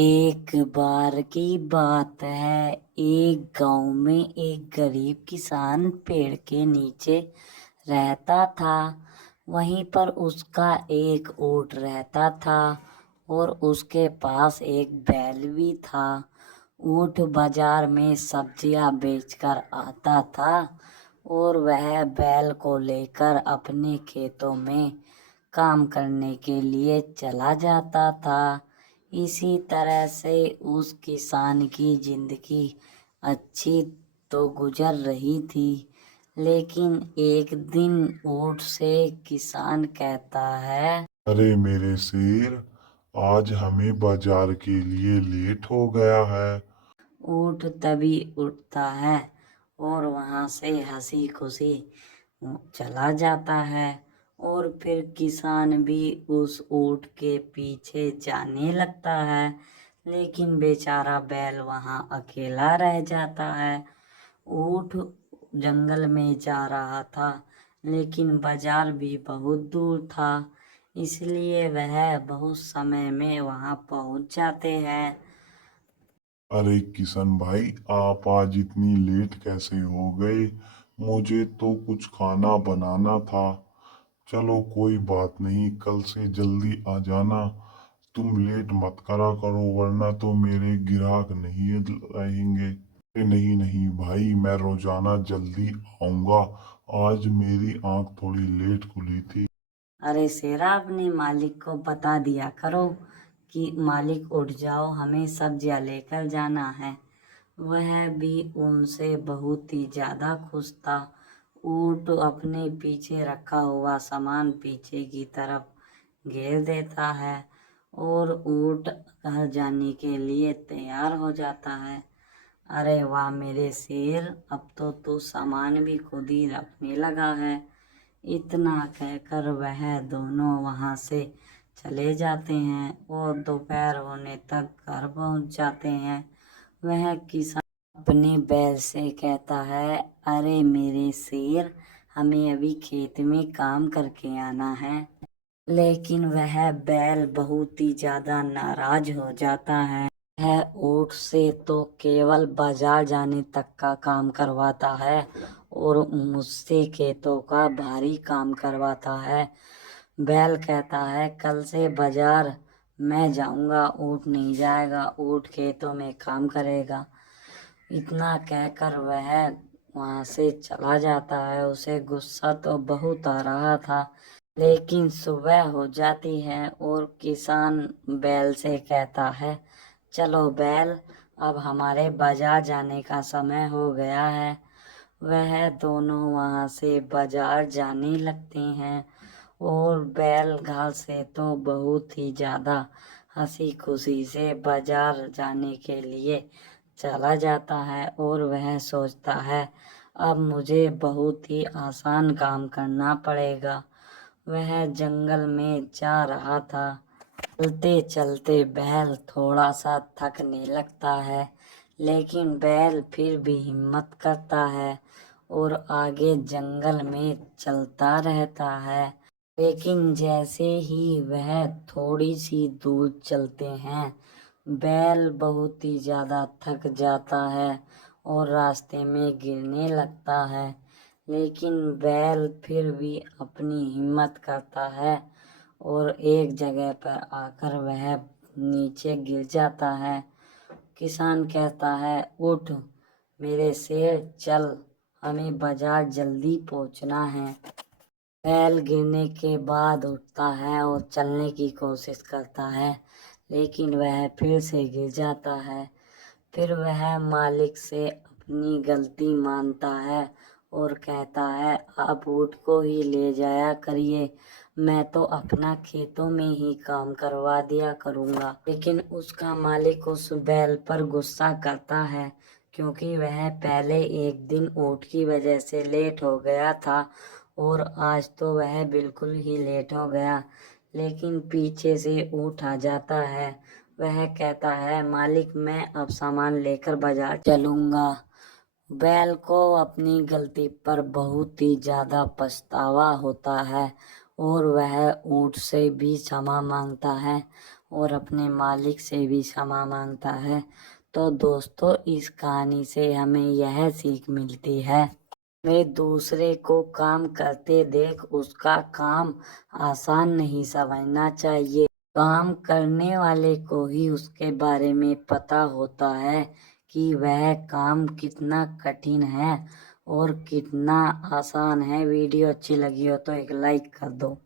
एक बार की बात है, एक गांव में एक गरीब किसान पेड़ के नीचे रहता था। वहीं पर उसका एक ऊंट रहता था और उसके पास एक बैल भी था। ऊंट बाजार में सब्जियां बेचकर आता था और वह बैल को लेकर अपने खेतों में काम करने के लिए चला जाता था। इसी तरह से उस किसान की जिंदगी अच्छी तो गुजर रही थी। लेकिन एक दिन ऊंट से किसान कहता है, अरे मेरे शेर, आज हमें बाजार के लिए लेट हो गया है। ऊंट तभी उठता है और वहां से हंसी खुशी चला जाता है। और फिर किसान भी उस ऊंट के पीछे जाने लगता है। लेकिन बेचारा बैल वहां अकेला रह जाता है। ऊंट जंगल में जा रहा था, लेकिन बाजार भी बहुत दूर था। इसलिए वह बहुत समय में वहां पहुंच जाते हैं। अरे किशन भाई, आप आज इतनी लेट कैसे हो गए? मुझे तो कुछ खाना बनाना था। चलो कोई बात नहीं, कल से जल्दी आ जाना। तुम लेट मत करा करो वरना तो मेरे ग्राहक नहीं रहेंगे। अरे नहीं नहीं भाई, मैं रोजाना जल्दी आऊंगा। आज मेरी आंख थोड़ी लेट खुली थी। अरे शेरा, अपने मालिक को बता दिया करो कि मालिक उठ जाओ, हमें सब्जियां लेकर जाना है। वह भी उनसे बहुत ही ज्यादा खुश था। ऊंट अपने पीछे रखा हुआ सामान पीछे की तरफ घेर देता है और ऊंट घर जाने के लिए तैयार हो जाता है। अरे वाह मेरे शेर, अब तो तू सामान भी खुद ही रखने लगा है। इतना कहकर वह दोनों वहां से चले जाते हैं और दोपहर होने तक घर पहुंच जाते हैं। वह किसान अपने बैल से कहता है, अरे मेरे शेर, हमें अभी खेत में काम करके आना है। लेकिन वह बैल बहुत ही ज्यादा नाराज हो जाता है। वह ऊंट से तो केवल बाजार जाने तक का काम करवाता है और मुझसे खेतों का भारी काम करवाता है। बैल कहता है, कल से बाजार मैं जाऊंगा, ऊंट नहीं जाएगा, ऊंट खेतों में काम करेगा। इतना कहकर वह वहां से चला जाता है। उसे गुस्सा तो बहुत आ रहा था। लेकिन सुबह हो जाती है और किसान बैल से कहता है, चलो बैल, अब हमारे बाजार जाने का समय हो गया है। वह दोनों वहां से बाजार जाने लगते हैं और बैलगाल से तो बहुत ही ज्यादा हंसी खुशी से बाजार जाने के लिए चला जाता है और वह सोचता है, अब मुझे बहुत ही आसान काम करना पड़ेगा। वह जंगल में जा रहा था। चलते चलते बैल थोड़ा सा थकने लगता है, लेकिन बैल फिर भी हिम्मत करता है और आगे जंगल में चलता रहता है। लेकिन जैसे ही वह थोड़ी सी दूर चलते हैं, बैल बहुत ही ज्यादा थक जाता है और रास्ते में गिरने लगता है। लेकिन बैल फिर भी अपनी हिम्मत करता है और एक जगह पर आकर वह नीचे गिर जाता है। किसान कहता है, उठ मेरे शेर, चल, हमें बाजार जल्दी पहुंचना है। बैल गिरने के बाद उठता है और चलने की कोशिश करता है, लेकिन वह फिर से गिर जाता है। फिर वह मालिक से अपनी गलती मानता है और कहता है, आप ऊँट को ही ले जाया करिए, मैं तो अपना खेतों में ही काम करवा दिया करूँगा। लेकिन उसका मालिक उस बैल पर गुस्सा करता है, क्योंकि वह पहले एक दिन ऊँट की वजह से लेट हो गया था और आज तो वह बिल्कुल ही लेट हो गया। लेकिन पीछे से ऊँट आ जाता है। वह कहता है, मालिक मैं अब सामान लेकर बाजार चलूंगा। बैल को अपनी गलती पर बहुत ही ज्यादा पछतावा होता है और वह ऊंट से भी क्षमा मांगता है और अपने मालिक से भी क्षमा मांगता है। तो दोस्तों, इस कहानी से हमें यह सीख मिलती है, वे दूसरे को काम करते देख उसका काम आसान नहीं समझना चाहिए। काम करने वाले को ही उसके बारे में पता होता है कि वह काम कितना कठिन है और कितना आसान है। वीडियो अच्छी लगी हो तो एक लाइक कर दो।